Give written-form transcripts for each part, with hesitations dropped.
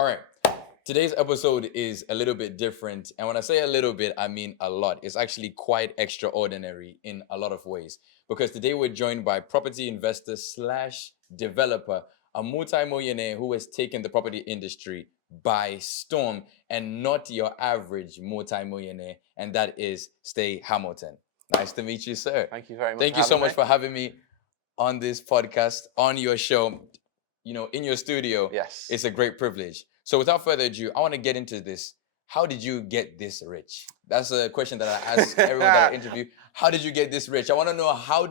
All right. Today's episode is a little bit different. And when I say a little bit, I mean a lot. It's actually quite extraordinary in a lot of ways. Because today we're joined by property investor slash developer, a multi-millionaire who has taken the property industry by storm, and not your average multi-millionaire. And that is Stay Hamilton. Nice to meet you, sir. Thank you very much. Thank you so much for having me on this podcast, on your show, in your studio. Yes. It's a great privilege. So without further ado, I want to get into this. How did you get this rich? That's a question that I ask everyone that I interview. How did you get this rich? I want to know how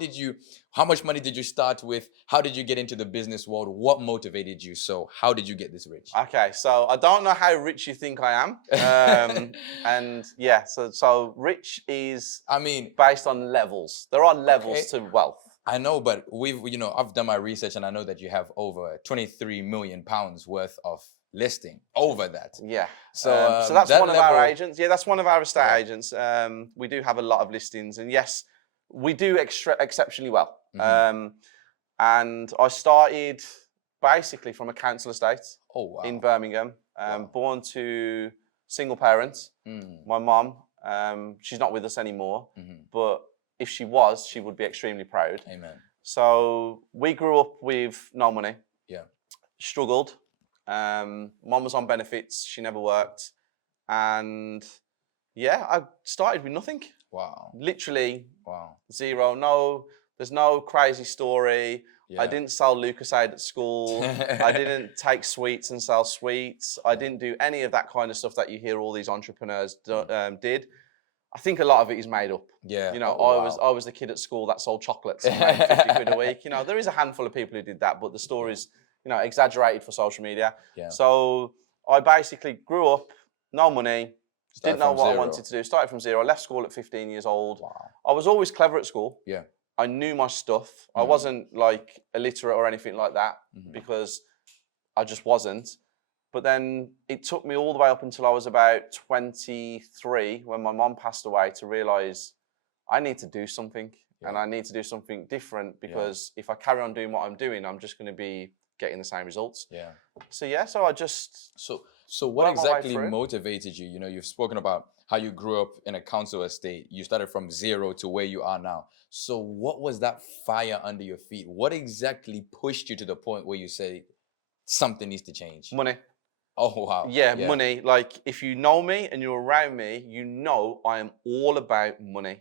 much money did you start with? How did you get into the business world? What motivated you? So how did you get this rich? Okay, so I don't know how rich you think I am. And yeah, so rich is based on levels. There are levels to wealth. I know, but I've done my research and I know that you have over 23 million pounds worth of listing over that. Yeah. So that's one of our agents. Yeah, that's one of our estate agents. We do have a lot of listings, and yes, we do exceptionally well. And I started basically from a council estate in Birmingham. Born to single parents. My mum, she's not with us anymore, but if she was, she would be extremely proud. Amen. So we grew up with no money. Yeah. Struggled. Mum was on benefits. She never worked. And yeah, I started with nothing. Wow. Literally. Wow. Zero. No, there's no crazy story. Yeah. I didn't sell Lucozade at school. I didn't take sweets and sell sweets. I didn't do any of that kind of stuff that you hear all these entrepreneurs did. I think a lot of it is made up. Yeah. I was the kid at school that sold chocolates and made 50 quid a week. There is a handful of people who did that, but the story's, exaggerated for social media. Yeah. So I basically grew up, no money, didn't know what I wanted to do. Started from zero. I left school at 15 years old. Wow. I was always clever at school. Yeah. I knew my stuff. I wasn't like illiterate or anything like that because I just wasn't. But then it took me all the way up until I was about 23 when my mom passed away to realize I need to do something and I need to do something different because if I carry on doing what I'm doing, I'm just going to be getting the same results. Yeah. So I just... So what exactly motivated you? You've spoken about how you grew up in a council estate. You started from zero to where you are now. So what was that fire under your feet? What exactly pushed you to the point where you say something needs to change? Money. Oh, wow. Yeah, money. Like, if you know me and you're around me, you know I am all about money.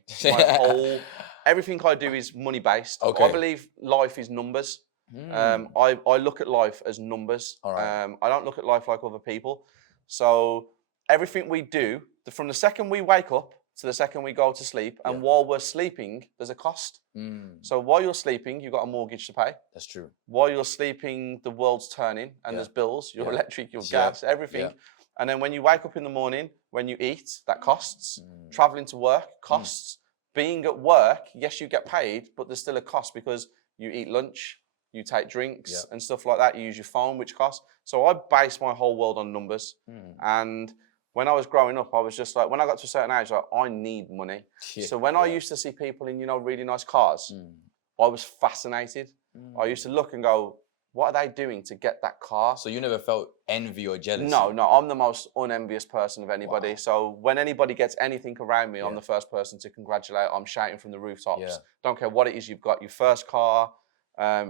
Everything I do is money-based. Okay. I believe life is numbers. I look at life as numbers. All right. I don't look at life like other people. So everything we do, from the second we wake up to the second we go to sleep, and while we're sleeping, there's a cost. So while you're sleeping, you've got a mortgage to pay. That's true. While you're sleeping, the world's turning, and there's bills, your electric, your gas, everything. Yeah. And then when you wake up in the morning, when you eat, that costs. Traveling to work costs. Being at work, yes, you get paid, but there's still a cost because you eat lunch, you take drinks and stuff like that. You use your phone, which costs. So I base my whole world on numbers. And when I was growing up, I was just like, when I got to a certain age, I need money. So when I used to see people in, really nice cars, I was fascinated. I used to look and go, what are they doing to get that car? So you never felt envy or jealousy? No, I'm the most unenvious person of anybody. Wow. So when anybody gets anything around me, I'm the first person to congratulate. I'm shouting from the rooftops. Yeah. Don't care what it is you've got, your first car,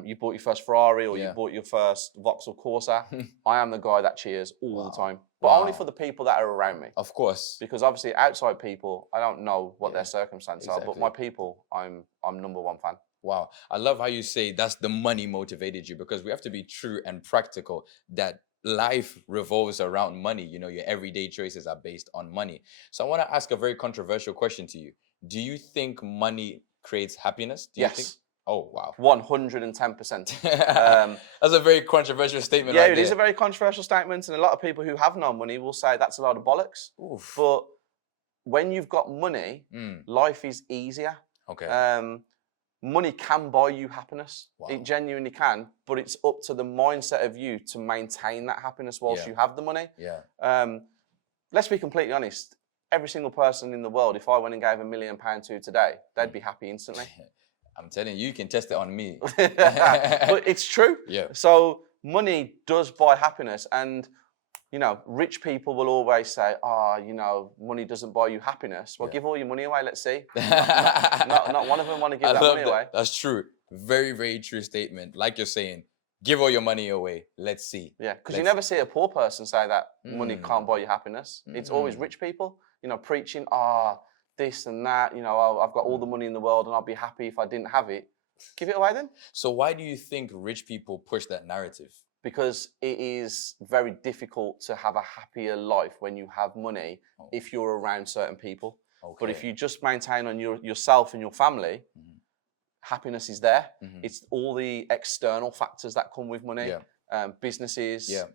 you bought your first Ferrari or you bought your first Vauxhall Corsa. I am the guy that cheers all the time. But only for the people that are around me. Of course. Because obviously outside people, I don't know what their circumstances are. But my people, I'm number one fan. Wow. I love how you say that's the money motivated you, because we have to be true and practical that life revolves around money. Your everyday choices are based on money. So I want to ask a very controversial question to you. Do you think money creates happiness? Do you think? Oh, wow. 110%. That's a very controversial statement. Yeah, it is a very controversial statement. And a lot of people who have no money will say that's a lot of bollocks. Oof. But when you've got money, life is easier. Okay. Money can buy you happiness. Wow. It genuinely can. But it's up to the mindset of you to maintain that happiness whilst you have the money. Yeah. Let's be completely honest. Every single person in the world, if I went and gave £1 million to today, they'd be happy instantly. I'm telling you, you can test it on me. But it's true. Yeah. So money does buy happiness. And you know, rich people will always say, "Oh, you know, money doesn't buy you happiness." Well, Yeah. give all your money away. Let's see. Not one of them want to give I that love money that. away. That's true. Very, very true statement. Like you're saying, give all your money away. Let's see. Yeah, because you Let's- never see a poor person say that money can't buy you happiness. It's always Mm. rich people, you know, preaching, this and that, you know, I've got all the money in the world and I'll be happy if I didn't have it. Give it away then. So why do you think rich people push that narrative? Because it is very difficult to have a happier life when you have money Oh. if you're around certain people. Okay. But if you just maintain on yourself and your family, happiness is there. Mhm. It's all the external factors that come with money, Yeah. businesses, Yeah.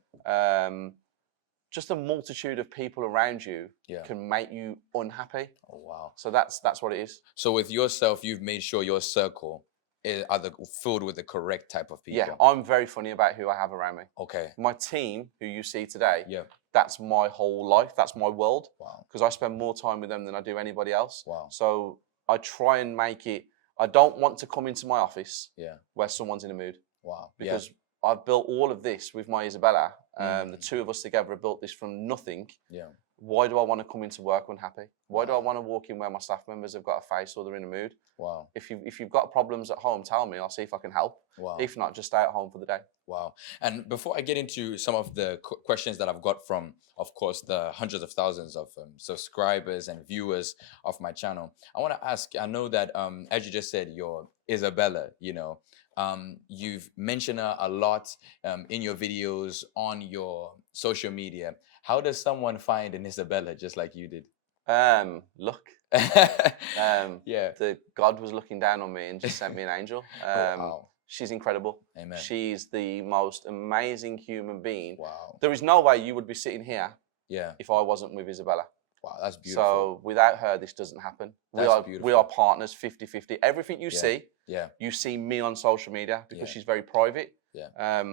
just a multitude of people around you Yeah. can make you unhappy. Oh wow. So that's what it is. So with yourself, you've made sure your circle are filled with the correct type of people. Yeah, I'm very funny about who I have around me. Okay. My team, who you see today, Yeah. that's my whole life. That's my world. Wow. Because I spend more time with them than I do anybody else. Wow. So I try and make it. I don't want to come into my office Yeah. where someone's in a mood. Wow. Because I've built all of this with my Isabella. Mm. The two of us together have built this from nothing. Yeah. Why do I want to come into work unhappy? Why do I Wow. want to walk in where my staff members have got a face or they're in a mood? Wow. If you've got problems at home, tell me. I'll see if I can help. Wow. If not, just stay at home for the day. Wow. And before I get into some of the questions that I've got from, of course, the hundreds of thousands of subscribers and viewers of my channel, I want to ask, I know that, as you just said, you're Isabella, you know, you've mentioned her a lot in your videos, on your social media. How does someone find an Isabella just like you did? Look, Yeah. the God was looking down on me and just sent me an angel. Wow. She's incredible. Amen. She's the most amazing human being. Wow. There is no way you would be sitting here Yeah. if I wasn't with Isabella. Wow. That's beautiful. So without her, this doesn't happen. That's We beautiful. are partners 50-50. Everything you see, Yeah. you see me on social media because Yeah. she's very private. Yeah.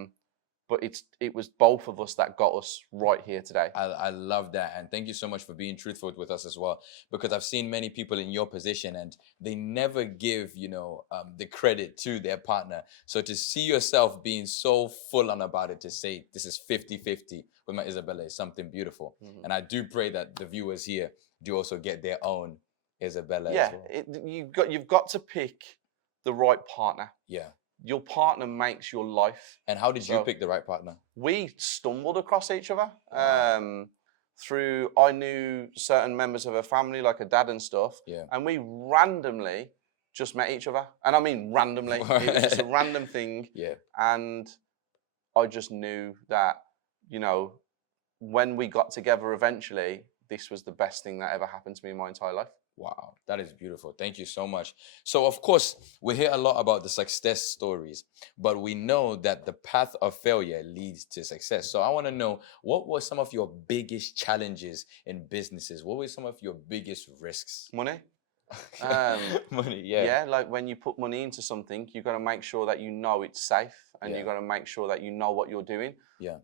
But it was both of us that got us right here today. I love that. And thank you so much for being truthful with us as well. Because I've seen many people in your position and they never give, you know, the credit to their partner. So to see yourself being so full on about it, to say this is 50-50 with my Isabella is something beautiful. Mhm. And I do pray that the viewers here do also get their own Isabella Yeah, as well. you've got to pick the right partner. Yeah. Your partner makes your life. And how did you So- pick the right partner? We stumbled across each other Wow. through. I knew certain members of her family, like her dad and stuff, Yeah. and we randomly just met each other. And I mean randomly. It was just a random thing. Yeah. And I just knew that, you know, when we got together eventually, this was the best thing that ever happened to me in my entire life. Wow, that is beautiful. Thank you so much. So, of course, we hear a lot about the success stories, but we know that the path of failure leads to success. So, I want to know, what were some of your biggest challenges in businesses? What were some of your biggest risks? Money. Money, yeah. Yeah, like when you put money into something, you've got to make sure that you know it's safe and Yeah. you've got to make sure that you know what you're doing. Yeah.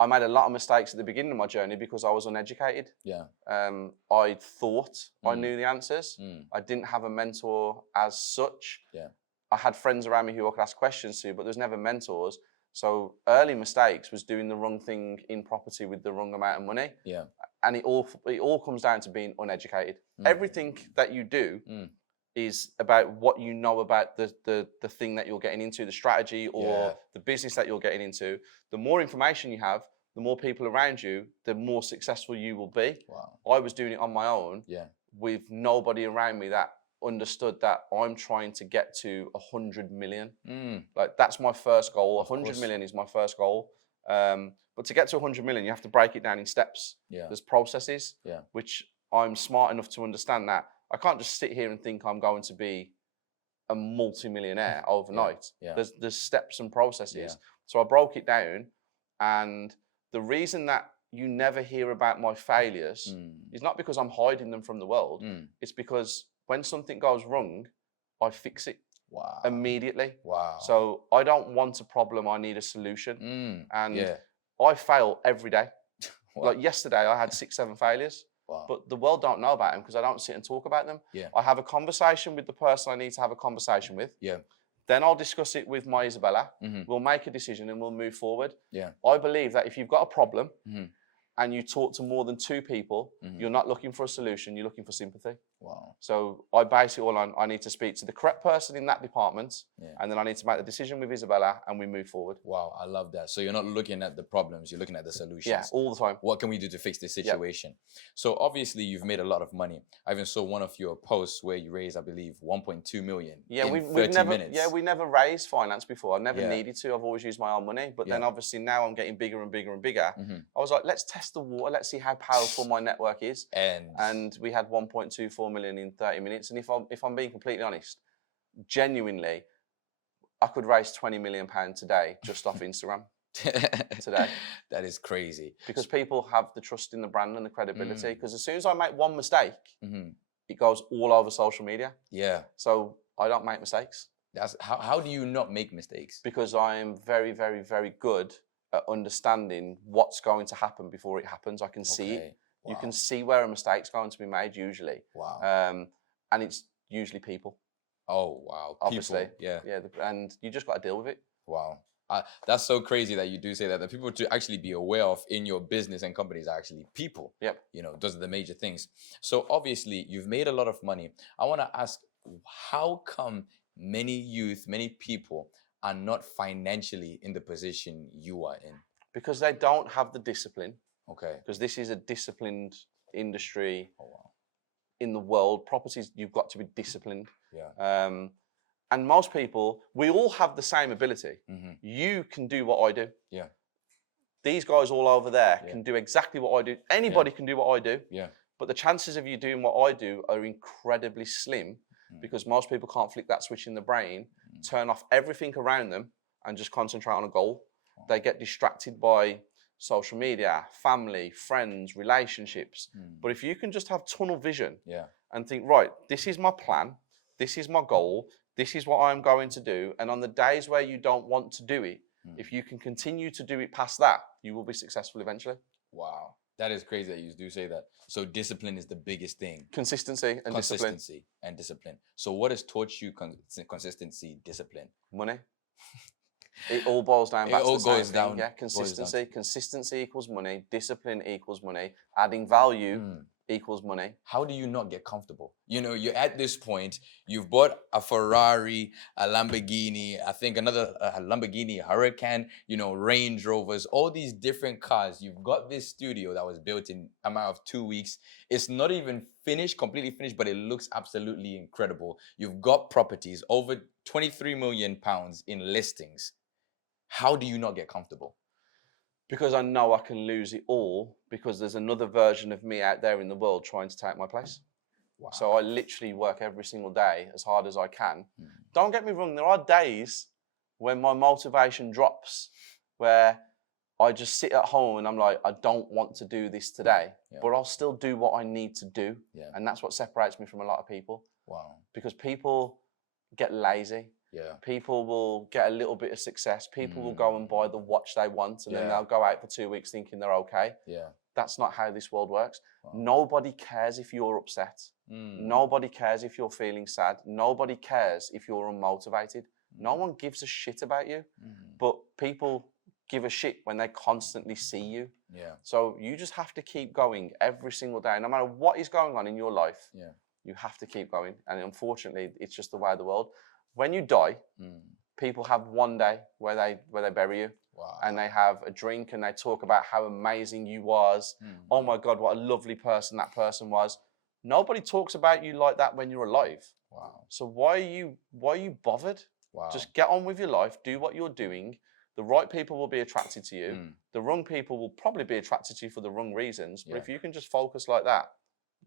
I made a lot of mistakes at the beginning of my journey because I was uneducated. Yeah. I thought I Mm. knew the answers. Mm. I didn't have a mentor as such. Yeah. I had friends around me who I could ask questions to, but there's never mentors. So early mistakes was doing the wrong thing in property with the wrong amount of money. Yeah. And it all comes down to being uneducated. Mm. Everything that you do Mm. is about what you know about the thing that you're getting into, the strategy or Yeah. the business that you're getting into. The more information you have, the more people around you, the more successful you will be. Wow. I was doing it on my own Yeah. with nobody around me that understood that I'm trying to get to 100 million. Mm. Like that's my first goal. Of 100 course. million is my first goal. But to get to 100 million, you have to break it down in steps. Yeah. There's processes, Yeah. which I'm smart enough to understand that I can't just sit here and think I'm going to be a multi-millionaire overnight. Yeah. There's steps and processes. Yeah. So I broke it down, and the reason that you never hear about my failures Mm. is not because I'm hiding them from the world. Mm. It's because when something goes wrong, I fix it Wow. immediately. Wow. So I don't want a problem, I need a solution. Mm. And yeah. I fail every day. Wow. Like yesterday, I had 6-7 failures, Wow. but the world don't know about them because I don't sit and talk about them. Yeah. I have a conversation with the person I need to have a conversation with. Yeah. Then I'll discuss it with my Isabella. Mhm. We'll make a decision and we'll move forward. Yeah. I believe that if you've got a problem Mhm. and you talk to more than 2 people, Mhm. you're not looking for a solution, you're looking for sympathy. Wow. So I base it all on I need to speak to the correct person in that department, Yeah. and then I need to make the decision with Isabella and we move forward. Wow. I love that. So you're not looking at the problems, you're looking at the solutions. Yeah, all the time. What can we do to fix this situation? So obviously you've made a lot of money. I even saw one of your posts where you raised, I believe, 1.2 million Yeah, in we've 30 never minutes. we never raised finance before. I never Yeah. needed to. I've always used my own money. But then Yeah. obviously now I'm getting bigger and bigger and bigger. Mhm. I was like, let's test the water. Let's see how powerful my network is. And we had 1.24 million in 30 minutes. And if I'm being completely honest, genuinely, I could raise £20 million today just off Instagram today. That is crazy. Because people have the trust in the brand and the credibility. Mm. Because as soon as I make one mistake, Mhm. it goes all over social media. Yeah. So I don't make mistakes. That's how do you not make mistakes? Because I am very, very, very good at understanding what's going to happen before it happens. I can see it. Okay. You Wow. can see where a mistake's going to be made usually. Wow. And it's usually people, Oh wow. obviously. People. Yeah. Yeah, and you just got to deal with it. Wow. That's so crazy that you do say that. The people to actually be aware of in your business and companies are actually people. Yep. You know, those are the major things. So obviously you've made a lot of money. I want to ask, how come many youth, many people are not financially in the position you are in? Because they don't have the discipline. Okay. Because this is a disciplined industry Oh wow. in the world. Properties, you've got to be disciplined. Yeah. And most people, we all have the same ability. Mm-hmm. You can do what I do. Yeah. These guys all over there Yeah. can do exactly what I do. Anybody can do what I do. Yeah. But the chances of you doing what I do are incredibly slim because most people can't flick that switch in the brain, turn off everything around them and just concentrate on a goal. They get distracted by social media, family, friends, relationships. But if you can just have tunnel vision Yeah. and think, right, this is my plan, this is my goal, this is what I'm going to do. And on the days where you don't want to do it, if you can continue to do it past that, you will be successful eventually. Wow. That is crazy that you do say that. So discipline is the biggest thing. Consistency and discipline. Consistency and discipline. So what has taught you consistency, discipline? Money. It all boils down back It all to the same goes thing. down. Yeah, boils down consistency. Consistency equals money. Discipline equals money. Adding value equals money. How do you not get comfortable? You know, you're at this point, you've bought a Ferrari, a Lamborghini, I think another a Lamborghini Huracan, you know, Range Rovers, all these different cars. You've got this studio that was built in a matter of 2 weeks. It's not even finished, completely finished, but it looks absolutely incredible. You've got properties, over 23 million pounds in listings. How do you not get comfortable? Because I know I can lose it all because there's another version of me out there in the world trying to take my place. Wow. So I literally work every single day as hard as I can. Don't get me wrong, there are days when my motivation drops, where I just sit at home and I'm like, I don't want to do this today, but I'll still do what I need to do. Yeah. And that's what separates me from a lot of people. Wow. Because people get lazy. Yeah. People will get a little bit of success. People will go and buy the watch they want and then they'll go out for 2 weeks thinking they're okay. Yeah. That's not how this world works. Wow. Nobody cares if you're upset. Nobody cares if you're feeling sad. Nobody cares if you're unmotivated. No one gives a shit about you. But people give a shit when they constantly see you. Yeah. So you just have to keep going every single day. No matter what is going on in your life, you have to keep going. And unfortunately, it's just the way of the world. When you die, people have one day where they bury you. Wow. And they have a drink and they talk about how amazing you was. Oh my God, what a lovely person that person was. Nobody talks about you like that when you're alive. Wow. So why are you bothered? Wow. Just get on with your life, do what you're doing. The right people will be attracted to you. The wrong people will probably be attracted to you for the wrong reasons. But if you can just focus like that,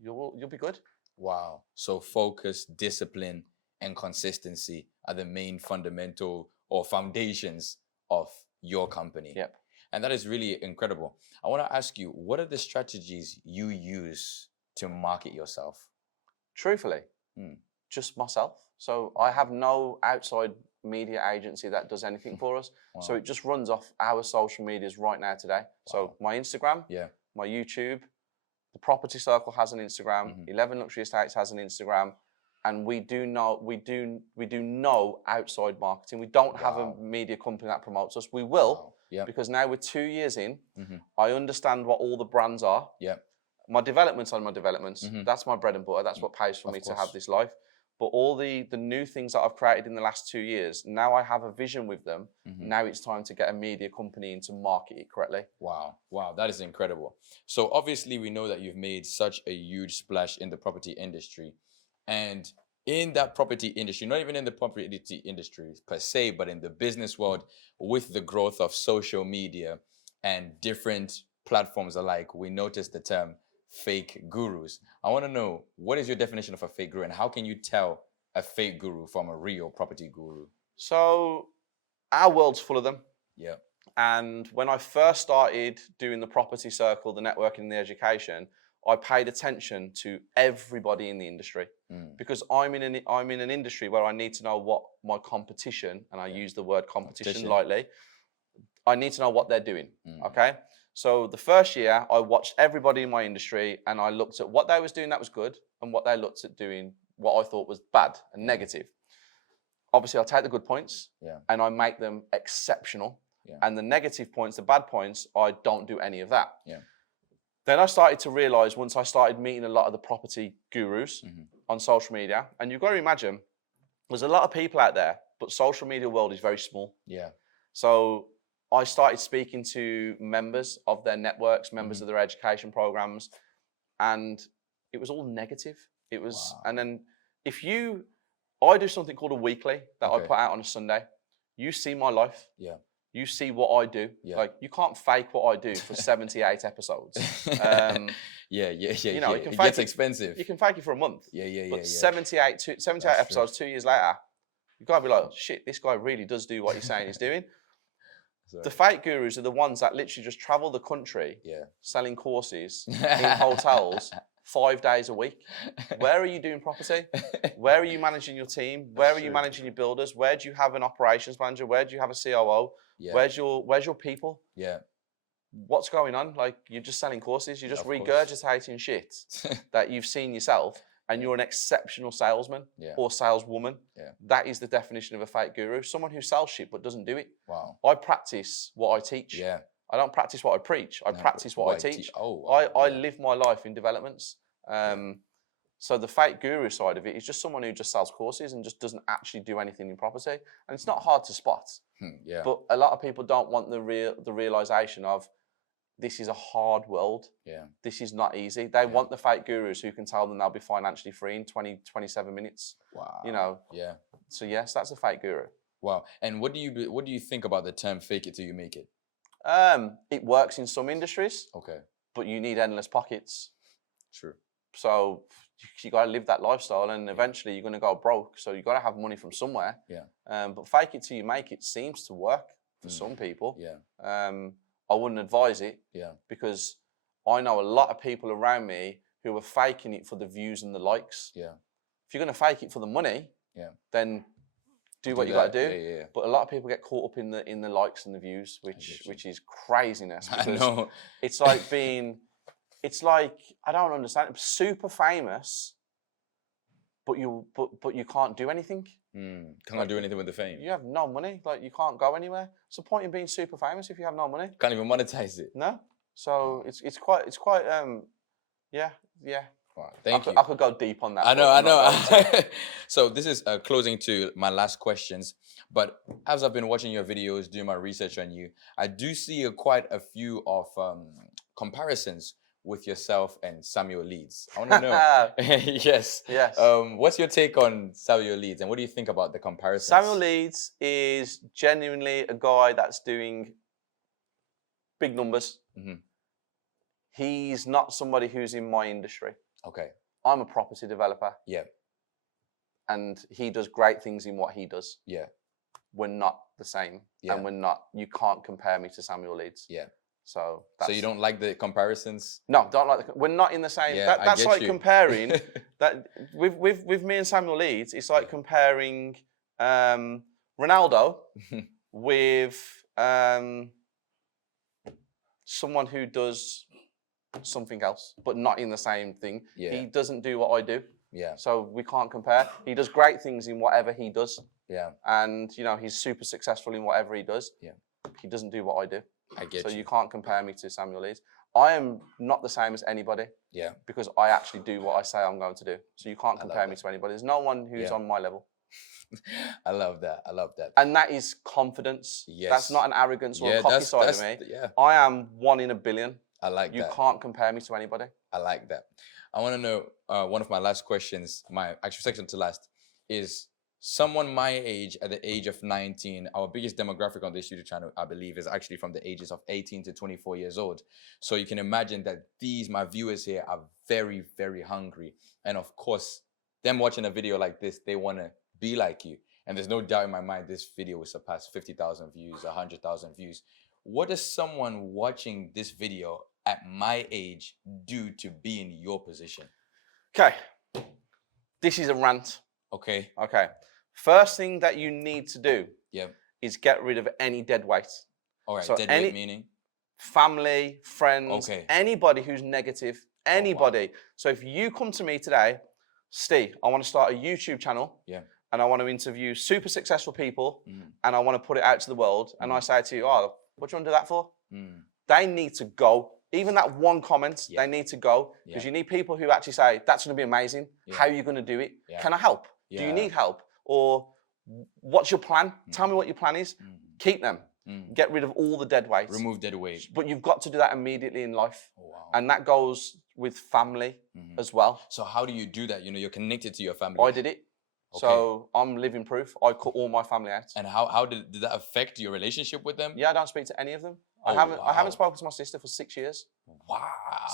you'll be good. Wow. So focus, discipline, and consistency are the main fundamental or foundations of your company. Yep. And that is really incredible. I want to ask you, what are the strategies you use to market yourself? Truthfully, just myself. So I have no outside media agency that does anything for us. Wow. So it just runs off our social medias right now today. So my Instagram, my YouTube, the Property Circle has an Instagram, 11 Luxury Estates has an Instagram, and we do know outside marketing. We don't have a Wow. media company that promotes us. We will, Wow. Yeah. because now we're 2 years in. Mm-hmm. I understand what all the brands are. Yeah. My developments are my developments. Mhm. That's my bread and butter. That's what pays for Of me to course. have this life. But all the new things that I've created in the last 2 years, now I have a vision with them. Mhm. Now it's time to get a media company in to market it correctly. Wow. Wow. That is incredible. So obviously we know that you've made such a huge splash in the property industry. And in that property industry, not even in the property industry per se, but in the business world, with the growth of social media and different platforms alike, we noticed the term fake gurus. I want to know, what is your definition of a fake guru, and how can you tell a fake guru from a real property guru? So our world's full of them. Yeah. And when I first started doing the property circle, the networking, and the education, I paid attention to everybody in the industry, because I'm in an industry where I need to know what my competition, and I use the word competition lightly, I need to know what they're doing. Okay. So the first year I watched everybody in my industry, and I looked at what they was doing that was good, and what they looked at doing what I thought was bad and negative. Obviously I take the good points and I make them exceptional. And the negative points, the bad points, I don't do any of that. Then I started to realize, once I started meeting a lot of the property gurus on social media, and you've got to imagine, there's a lot of people out there, but social media world is very small. So I started speaking to members of their networks, members of their education programs, and it was all negative. It was, and then I do something called a weekly that I put out on a Sunday. You see my life. You see what I do. Like, you can't fake what I do for 78 episodes. You know, it gets expensive. You can fake it for a month. But 78 That's episodes, 2 years later, you've got to be like, shit, this guy really does do what he's saying he's doing. The fake gurus are the ones that literally just travel the country selling courses in hotels 5 days a week. Where are you doing property? Where are you managing your team? Where are you managing your builders? Where do you have an operations manager? Where do you have a COO? Where's your people? What's going on? Like, you're just selling courses. You're just regurgitating shit that you've seen yourself, and you're an exceptional salesman or saleswoman. That is the definition of a fake guru. Someone who sells shit but doesn't do it. Wow. I practice what I teach. I don't practice what I preach. I practice what I teach. I live my life in developments. So the fake guru side of it is just someone who just sells courses and just doesn't actually do anything in property. And it's not hard to spot. But a lot of people don't want the realization of, this is a hard world. This is not easy. They want the fake gurus who can tell them they'll be financially free in 27 minutes. Wow. You know. So yes, that's a fake guru. Wow. And what do you think about the term "fake it till you make it"? It works in some industries. But you need endless pockets. True. So you got to live that lifestyle, and eventually you're going to go broke. So you got to have money from somewhere. But fake it till you make it seems to work for some people. I wouldn't advise it. Because I know a lot of people around me who are faking it for the views and the likes. If you're going to fake it for the money, then do what you got to do. But a lot of people get caught up in the likes and the views, which is craziness. Because I know. It's like I don't understand. Super famous, but you can't do anything. Can't do anything with the fame. You have no money. Like, you can't go anywhere. What's the point in being super famous if you have no money? Can't even monetize it. No. So it's quite Wow, thank you. I could go deep on that. I know. So this is closing to my last questions. But as I've been watching your videos, doing my research on you, I do see quite a few of comparisons with yourself and Samuel Leeds. I want to know. Yes. What's your take on Samuel Leeds, and what do you think about the comparisons? Samuel Leeds is genuinely a guy that's doing big numbers. He's not somebody who's in my industry. I'm a property developer. And he does great things in what he does. We're not the same. And you can't compare me to Samuel Leeds. So you don't like the comparisons? No, don't like we're not in the same. That's like comparing that with me and Samuel Leeds. It's like comparing Ronaldo with someone who does something else, but not in the same thing. He doesn't do what I do. Yeah. So we can't compare. He does great things in whatever he does. Yeah. And, you know, he's super successful in whatever he does. Yeah. He doesn't do what I do. I get So you. you can't compare me to Samuel Leeds. I am not the same as anybody Yeah. because I actually do what I say I'm going to do. So you can't I love compare me that. to anybody. There's no one who's Yeah. on my level. I love that. I love that. And that is confidence. Yes. That's not an arrogance or Yeah, a cocky that's side of me. yeah. I am 1 in a billion. I like You that. can't compare me to anybody. I like that. I want to know one of my last questions, my actual section to last, is someone my age at the age of 19. Our biggest demographic on this YouTube channel, I believe, is actually from the ages of 18 to 24 years old. So you can imagine that my viewers here are very, very hungry. And of course, them watching a video like this, they want to be like you. And there's no doubt in my mind this video will surpass 50,000 views, 100,000 views. What does someone watching this video at my age do to be in your position? Okay. This is a rant. Okay. Okay. First thing that you need to do Yeah. is get rid of any dead weight. All right. So Dead any- weight meaning? Family, friends, Okay. anybody who's negative, anybody. So if you come to me today, Steve, I want to start a YouTube channel. Yeah. And I want to interview super successful people Mm. and I want to put it out to the world. And I say to you, oh, what do you want to do that for? Mm. They need to go. Even that one comment, Yeah. they need to go. Because Yeah. you need people who actually say, that's going to be amazing. Yeah. How are you going to do it? Yeah. Can I help? Do Yeah. you need help? Or what's your plan? Tell me what your plan is. Mm. Keep them. Mm. Get rid of all the dead weight. Remove dead weight. But you've got to do that immediately in life. Oh, wow. And that goes with family Mhm. as well. So how do you do that? You know, you're connected to your family. I did it. So I'm living proof. I cut all my family out. And how did that affect your relationship with them? Yeah, I don't speak to any of them. Oh, I haven't wow. spoken to my sister for 6 years. Wow.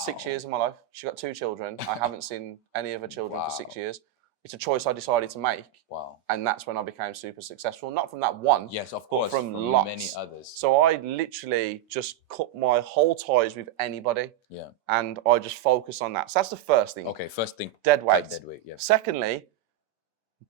6 years of my life. She got 2 children. I haven't seen any of her children for 6 Wow. years. It's a choice I decided to make. Wow. And that's when I became super successful. Not from that one. Yes, of but course. from From lots. many others. So I literally just cut my whole ties with anybody. Yeah. And I just focus on that. So that's the first thing. Okay, first thing. Dead weight. Dead weight, yes. Secondly,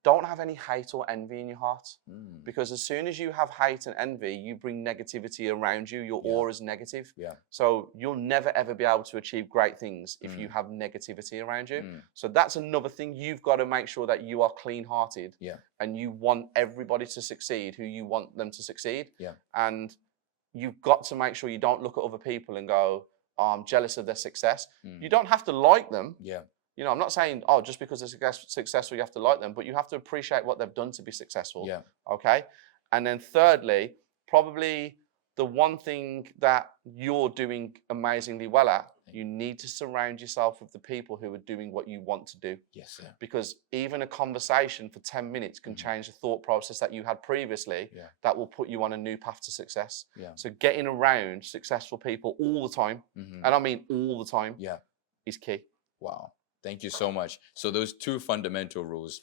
don't have any hate or envy in your heart. Mm. Because as soon as you have hate and envy, you bring negativity around you. Your Yeah. aura is negative. Yeah. So you'll never ever be able to achieve great things if you Mm. have negativity around you. Mm. So that's another thing. You've got to make sure that you are clean-hearted. Yeah. And you want everybody to succeed who you want them to succeed. Yeah. And you've got to make sure you don't look at other people and go, oh, I'm jealous of their success. Mm. You don't have to like them. Yeah. You know, I'm not saying, oh, just because they're successful, you have to like them, but you have to appreciate what they've done to be successful. Yeah. Okay. And then thirdly, probably the one thing that you're doing amazingly well at, you need to surround yourself with the people who are doing what you want to do. Yes, sir. Because even a conversation for 10 minutes can change the thought process that you had previously. Yeah. That will put you on a new path to success. Yeah. So getting around successful people all the time, Mhm. and I mean all the time, Yeah. is key. Wow. Thank you so much. So those 2 fundamental rules,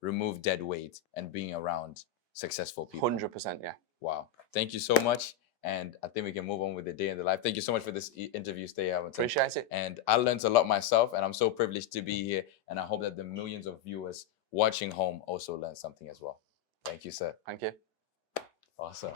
remove dead weight and being around successful people. 100%, yeah. Wow. Thank you so much. And I think we can move on with the day in the life. Thank you so much for this interview, Stay Hamilton. Appreciate it. And I learned a lot myself, and I'm so privileged to be here. And I hope that the millions of viewers watching home also learn something as well. Thank you, sir. Thank you. Awesome.